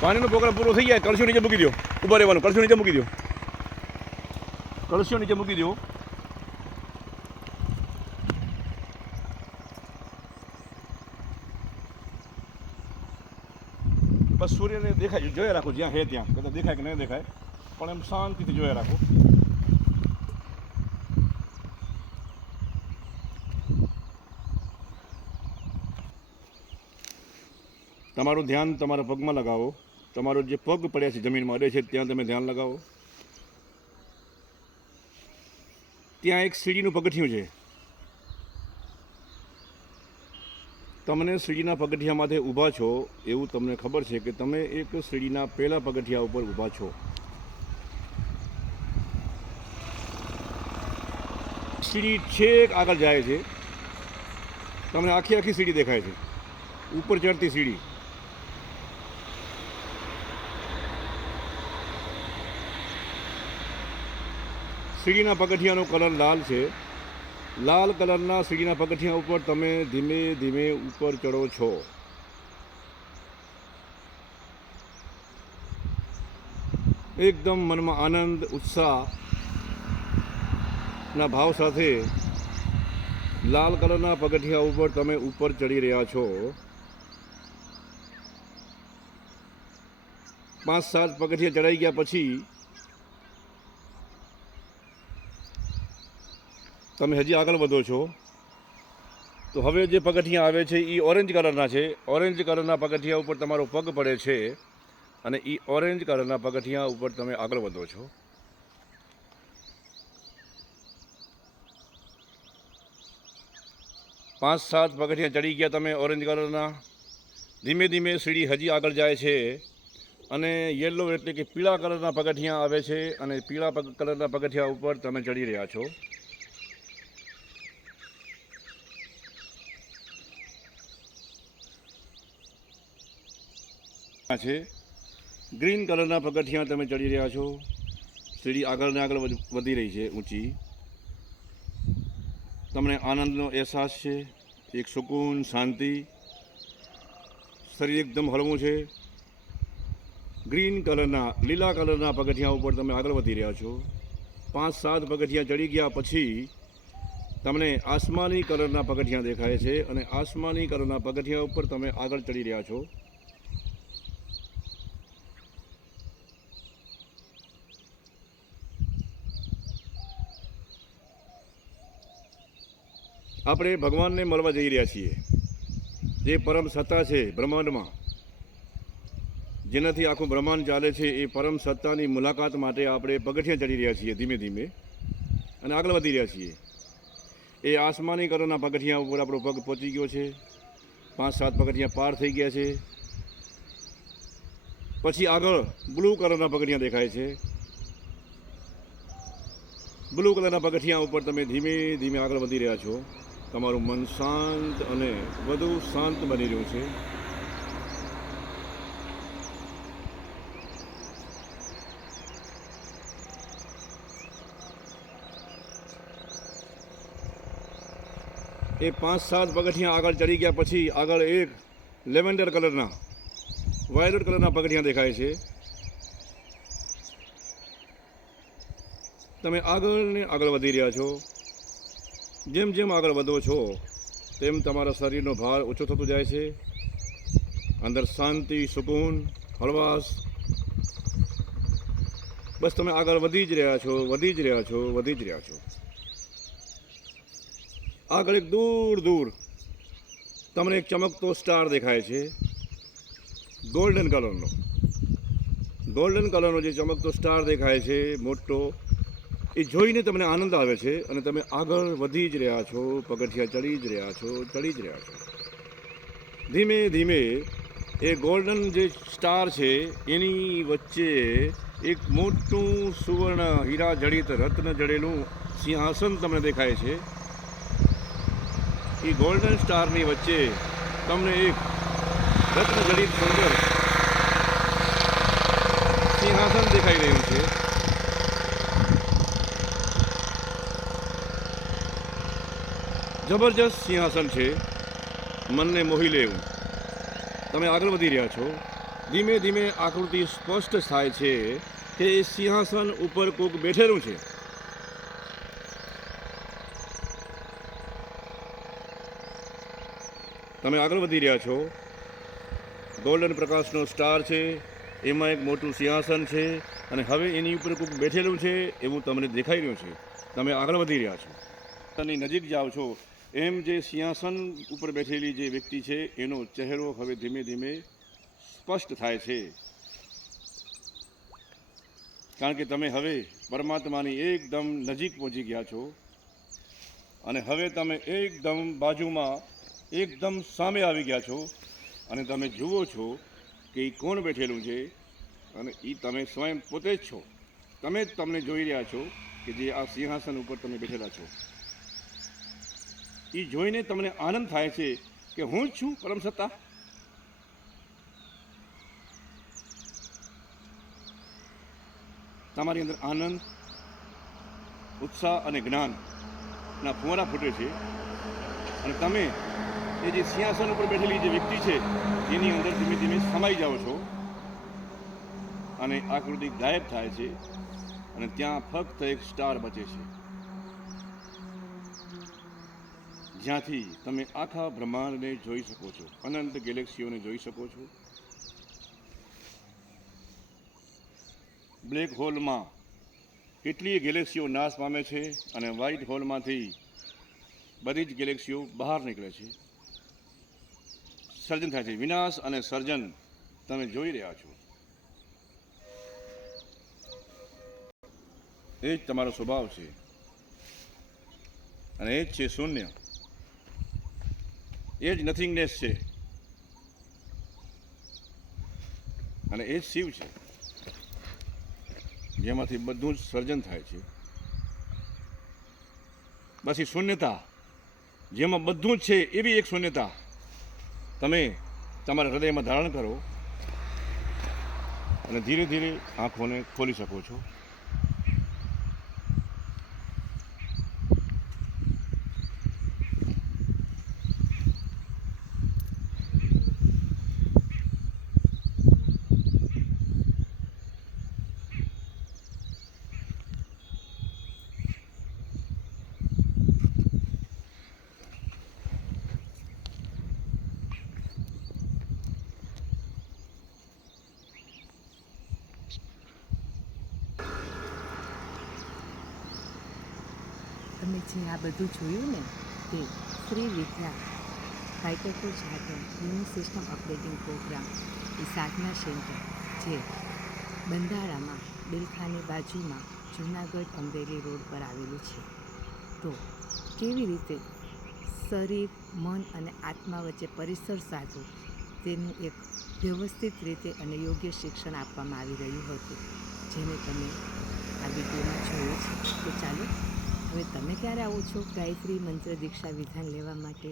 પાણીનો પ્રોગ્રામ પૂરો થઈ જાય કળશો નીચે મૂકી દો. ઊભા રહેવાનું. કળશો નીચે મૂકી દો. કળશો નીચે મૂકી દો. બસ સૂર્યને દેખાય જોયા રાખો જ્યાં હે ત્યાં. કદાચ દેખાય કે નહીં દેખાય પણ એમ શાંતિથી જોયા રાખો. તમારું ધ્યાન તમારા પગમાં લગાવો. તમારો જે પગ પડ્યા છે જમીનમાં અડે છે ત્યાં તમે ધ્યાન લગાવો. ત્યાં એક સીડીનું પગથિયું છે. તમને સીડીના પગથિયામાંથી ઊભા છો એવું તમને ખબર છે કે તમે એક સીડીના પહેલા પગથિયા ઉપર ઊભા છો. સીડી છેક આગળ જાય છે. તમને આખી સીડી દેખાય છે. ઉપર ચડતી સીડી. સીડીના પગથિયાનો કલર લાલ છે. લાલ કલરના સીડીના પગથિયા ઉપર તમે ધીમે ધીમે ઉપર ચડો છો. એકદમ મનમાં આનંદ ઉત્સાહના ભાવ સાથે લાલ કલરના પગથિયા ઉપર તમે ઉપર ચડી રહ્યા છો. 5-7 પગથિયા ચડાઈ ગયા પછી તમે હજી આગળ વધો છો. તો હવે જે પગથિયા આવે છે એ ઓરેન્જ કલરના છે. ઓરેન્જ કલરના પગથિયા ઉપર તમારો પગ પડે છે અને એ ઓરેન્જ કલરના પગથિયા ઉપર તમે આગળ વધો છો. પાંચ સાત પગથિયા ચડી ગયા તમે ઓરેન્જ કલરના. ધીમે ધીમે સીડી હજી આગળ જાય છે અને યલો એટલે કે પીળા કલરના પગથિયા આવે છે અને પીળા કલરના પગથિયા ઉપર તમે ચડી રહ્યા છો. છે ગ્રીન કલરના પગથિયા તમે ચડી રહ્યા છો. સીડી આગળ ને આગળ વધી રહી છે ઊંચી. તમને આનંદનો અહેસાસ છે. એક સુકૂન, શાંતિ. શરીર એકદમ હળવું છે. ગ્રીન કલરના લીલા કલરના પગથિયા ઉપર તમે આગળ વધી રહ્યા છો. 5-7 પગથિયા ચડી ગયા પછી તમને આસમાની કલરના પગથિયા દેખાય છે અને આસમાની કલરના પગથિયા ઉપર તમે આગળ ચડી રહ્યા છો. આપણે ભગવાનને મળવા જઈ રહ્યા છીએ. જે પરમ સત્તા છે બ્રહ્માંડમાં, જેનાથી આખું બ્રહ્માંડ ચાલે છે, એ પરમ સત્તાની મુલાકાત માટે આપણે પગથિયાં ચડી રહ્યા છીએ ધીમે ધીમે અને આગળ વધી રહ્યા છીએ. એ આસમાની કલરના પગથિયાં ઉપર આપણો પગ પહોંચી ગયો છે. 5-7 પગથિયાં પાર થઈ ગયા છે. પછી આગળ બ્લુ કલરના પગથિયાં દેખાય છે. બ્લુ કલરના પગથિયાં ઉપર તમે ધીમે ધીમે આગળ વધી રહ્યા છો. તમારું મન શાંત અને વધુ શાંત બની રહ્યું છે. એ 5-7 પગથિયાં આગળ ચડી ગયા પછી આગળ એક લેવેન્ડર કલરના, વાયોલેટ કલરના પગથિયાં દેખાય છે. તમે આગળ ને આગળ વધી રહ્યા છો. જેમ જેમ આગળ વધો છો તેમ તમારા શરીરનો ભાર ઓછો થતો જાય છે. અંદર શાંતિ, સુકૂન, હળવાશ. બસ તમે આગળ વધી જ રહ્યા છો, વધી જ રહ્યા છો, વધી જ રહ્યા છો. આગળ એક દૂર દૂર તમને એક ચમકતો સ્ટાર દેખાય છે. ગોલ્ડન કલરનો, ગોલ્ડન કલરનો જે ચમકતો સ્ટાર દેખાય છે મોટો, એ જોઈને તમને આનંદ આવે છે અને તમે આગળ વધી જ રહ્યા છો. પગથિયાં ચડી જ રહ્યા છો, ચડી જ રહ્યા છો. ધીમે ધીમે એ ગોલ્ડન જે સ્ટાર છે એની વચ્ચે એક મોટું સુવર્ણ હીરા જડિત રત્ન જડેલું સિંહાસન તમને દેખાય છે. એ ગોલ્ડન સ્ટારની વચ્ચે તમને એક રત્ન જડિત સુંદર સિંહાસન દેખાઈ રહ્યું છે. જબરજસ્ત સિંહાસન છે, મનને મોહી લે એવું. તમે આગળ વધી રહ્યા છો. ધીમે ધીમે આકૃતિ સ્પષ્ટ થાય છે કે એ સિંહાસન ઉપર કોક બેઠેલું છે. તમે આગળ વધી રહ્યા છો. ગોલ્ડન પ્રકાશનો સ્ટાર છે, એમાં એક મોટું સિંહાસન છે અને હવે એની ઉપર કોઈક બેઠેલું છે એવું તમને દેખાઈ રહ્યું છે. તમે આગળ વધી રહ્યા છો. તમે નજીક જાઓ છો એમ જે સિંહાસન ઉપર બેઠેલી જે વ્યક્તિ છે એનો ચહેરો હવે ધીમે ધીમે સ્પષ્ટ થાય છે, કારણ કે તમે હવે પરમાત્માની એકદમ નજીક પહોંચી ગયા છો અને હવે તમે એકદમ બાજુમાં એકદમ સામે આવી ગયા છો અને તમે જુઓ છો કે એ કોણ બેઠેલું છે અને એ તમે સ્વયં પોતે જ છો. તમે જ તમને જોઈ રહ્યા છો કે જે આ સિંહાસન ઉપર તમે બેઠેલા છો. એ જોઈને તમને આનંદ થાય છે કે હું જ છું પરમ સત્તા. તમારી અંદર આનંદ, ઉત્સાહ અને જ્ઞાનના ફુવારા ફૂટે છે અને તમે એ જે સિંહાસન ઉપર બેઠેલી જે વ્યક્તિ છે એની અંદર ધીમે ધીમે સમાઈ જાઓ છો અને આકૃતિ ગાયબ થાય છે અને ત્યાં ફક્ત એક સ્ટાર બચે છે, જ્યાંથી તમે આખા બ્રહ્માંડને જોઈ શકો છો, અનંત ગેલેક્સીઓને જોઈ શકો છો. બ્લેક હોલમાં કેટલીય ગેલેક્સીઓ નાશ પામે છે અને વ્હાઇટ હોલમાંથી બધી જ ગેલેક્સીઓ બહાર નીકળે છે, સર્જન થાય છે. વિનાશ અને સર્જન તમે જોઈ રહ્યા છો. એ જ તમારો સ્વભાવ છે અને એ જ છે શૂન્ય. એ જ નથિંગનેસ છે અને એ જ શિવ છે, જેમાંથી બધું જ સર્જન થાય છે. બસ એ શૂન્યતા જેમાં બધું જ છે એવી એક શૂન્યતા તમે તમારા હૃદયમાં ધારણ કરો અને ધીરે ધીરે આંખોને ખોલી શકો છો. તમે જે આ બધું જોયું ને તે Shri Vidya fighter Jharkhand unit system updating program એ સાધના સેન્ટર જે બંધારામાં બિલખાની બાજુમાં જૂનાગઢ અમરેલી રોડ પર આવેલું છે. તો કેવી રીતે શરીર, મન અને આત્મા વચ્ચે પરિસર સાધવું તેનું એક વ્યવસ્થિત રીતે અને યોગ્ય શિક્ષણ આપવામાં આવી રહ્યું હતું, જેને તમે આ વિડીયોમાં જોયું છે. તો ચાલો હવે તમે ક્યારે આવો છો ગાયત્રી મંત્ર દીક્ષા વિધાન લેવા માટે?